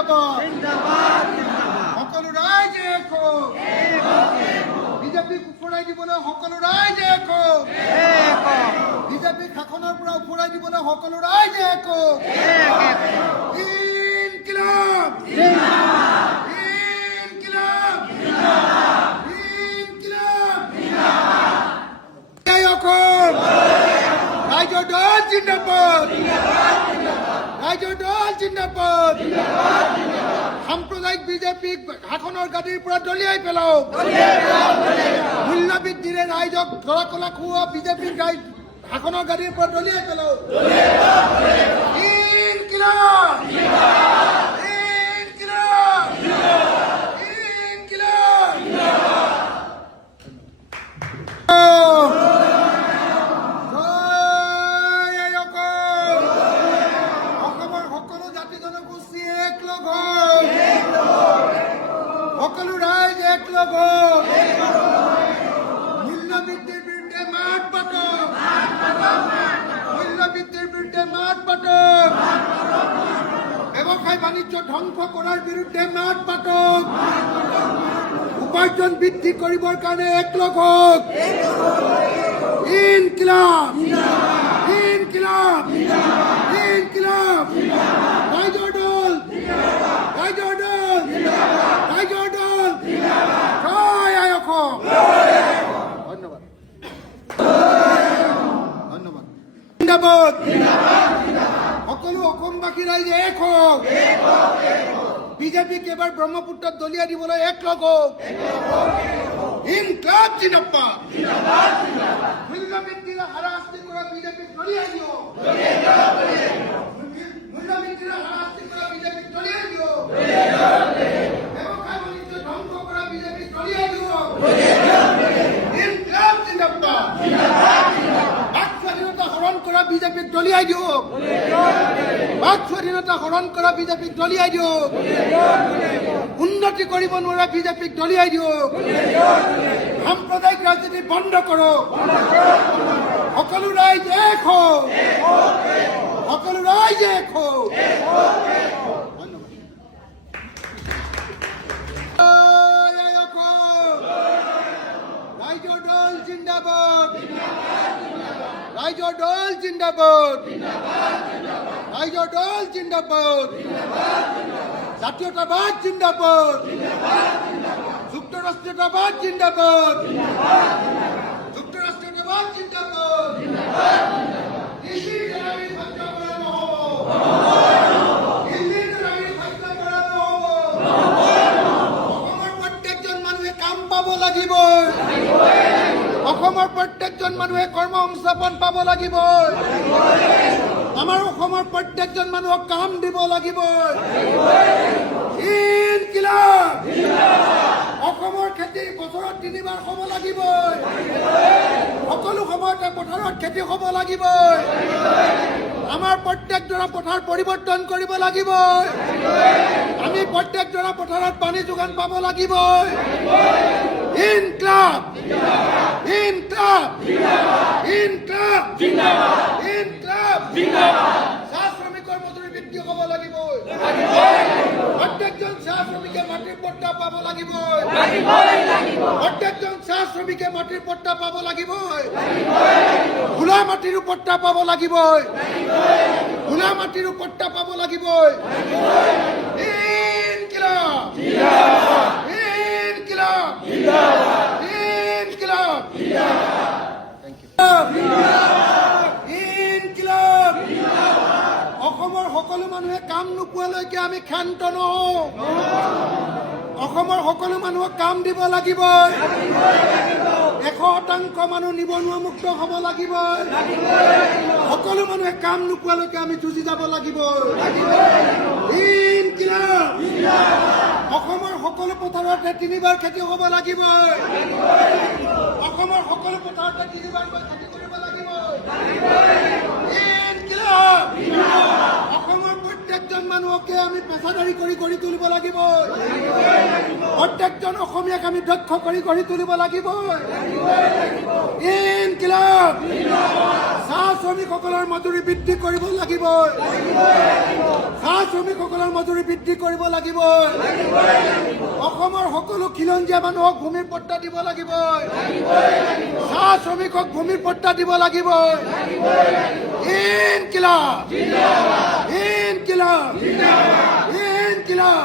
জিন্দাবাদ সকলো ৰাইজে বিজেপিক উফৰাই দিবলৈ সকলো ৰাইজে বিজেপিক শাসনৰ পৰা উফৰাই দিবলৈ সকলো ৰাইজে ইনকিলাব ৰাইজৰ দল জিন্দাবাদ সাম্প্ৰদায়িক বিজেপিক শাসনৰ গাদীৰ পৰা দলিয়াই পেলাওক মূল্য বৃদ্ধিৰে ৰাইজক ধৰা কলা খুওৱা বিজেপিক শাসনৰ গাদীৰ পৰা দলিয়াই পেলাওক ইনকিলাব সকলো ৰাইজ একলগ মূল্য বৃদ্ধিৰ বিৰুদ্ধে মাত পাতক ব্যৱসায় বাণিজ্য ধ্বংস কৰাৰ বিৰুদ্ধে মাত পাতক উপাৰ্জন বৃদ্ধি কৰিবৰ কাৰণে একলগ হওক ইনকিলাব ৰাইজৰ দল জয় আই অসম ধন্যবাদ জিন্দাবাদ সকলো অসমবাসী ৰাইজে এক হওক বিজেপিক এবাৰ ব্ৰহ্মপুত্ৰত দলিয়াই দিবলৈ একলগ হওক ইনকিলাব জিন্দাবাদ মূল্য বৃদ্ধিৰে হাৰাশাস্তি কৰা বিজেপিক দলিয়াই দিয়ক মূল্য বৃদ্ধিৰে হাৰাশাস্তি কৰা বিজেপিক দলিয়াই দিয়ক ব্যৱসায় বাণিজ্য ধ্বংস কৰা বিজেপিক দলিয়াই দিয়ক ইনকিলাব জিন্দাবাদ বাক স্বাধীনতা হৰণ কৰা বিজেপিক দলিয়াই দিয়ক উন্নতি কৰিব নোৱাৰা বিজেপিক দলিয়াই দিয়ক সাম্প্ৰদায়িক ৰাজনীতি বন্ধ কৰক সকলো ৰাইজ এক হওক ৰাইজৰ দল জিন্দাবাদ জাতীয়তাবাদ জিন্দাবাদ যুক্তৰাষ্ট্ৰীয়তাবাদ জিন্দাবাদ অসমৰ প্ৰত্যেকজন মানুহে কৰ্ম সংস্থাপন পাব লাগিব আমাৰ অসমৰ প্ৰত্যেকজন মানুহক কাম দিব লাগিব ইনকিলাব অসমৰ খেতি বছৰত 3 বাৰ হ'ব লাগিব সকলো সময়তে পথাৰত খেতি হ'ব লাগিব আমাৰ প্ৰত্যেকজনৰ পথাৰ পৰিৱৰ্তন কৰিব লাগিব আমি প্ৰত্যেকজনৰ পথাৰত পানী যোগান পাব লাগিব ইনকিলাব চাহ শ্ৰমিকৰ মজুৰি বৃদ্ধি হ'ব লাগিব প্ৰত্যেকজন চাহ শ্ৰমিকে মাটিৰ পট্টা পাব লাগিব খোলা মাটিৰো পট্টা পাব লাগিব অসমৰ সকলো মানুহে কাম নোপোৱালৈকে আমি ক্ষান্ত নহওঁ অসমৰ সকলো মানুহক কাম দিব লাগিব 100% মানুহ নিবনুৱা মুক্ত হ'ব লাগিব সকলো মানুহে কাম নোপোৱালৈকে আমি যুঁজি যাব লাগিব ইনকিলাব অসমৰ সকলো পথাৰতে 3 বাৰ খেতি হ'ব লাগিব অসমৰ সকলো পথাৰতে 3 বাৰ খেতি কৰিব লাগিব ইনকিলাব অসমৰ প্ৰত্যেকজন মানুহকে আমি পেছাদাৰী কৰি গঢ়ি তুলিব লাগিব প্ৰত্যেকজন অসমীয়াক আমি দক্ষ কৰি গঢ়ি তুলিব লাগিব ইনকিলাব চাহ শ্ৰমিকসকলৰ মজুৰি বৃদ্ধি কৰিব লাগিব চাহ শ্ৰমিকসকলৰ মজুৰি বৃদ্ধি কৰিব লাগিব অসমৰ সকলো খিলঞ্জীয়া মানুহক ভূমিৰ পট্টা দিব লাগিব চাহ শ্ৰমিকক ভূমিৰ পট্টা দিব লাগিব ইনকিলাব ইনকিলাব ইনকিলাব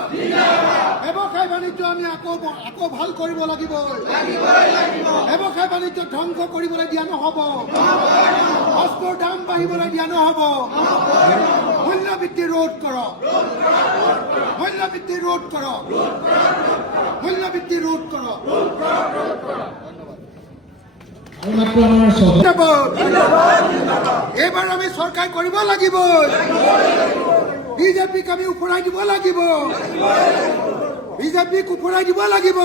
ব্যৱসায় বাণিজ্য আমি আকৌ ভাল কৰিব লাগিব ব্যৱসায় বাণিজ্য ধ্বংস কৰিবলৈ দিয়া নহ'ব বস্তুৰ দাম বাঢ়িবলৈ দিয়া নহ'ব মূল্যবৃদ্ধি ৰোধ কৰক মূল্যবৃদ্ধি ৰোধ কৰক মূল্যবৃদ্ধি ৰোধ কৰক এইবাৰ আমি চৰকাৰ কৰিব লাগিব বিজেপিক আমি উফৰাই দিব লাগিব বিজেপিক উফৰাই দিব লাগিব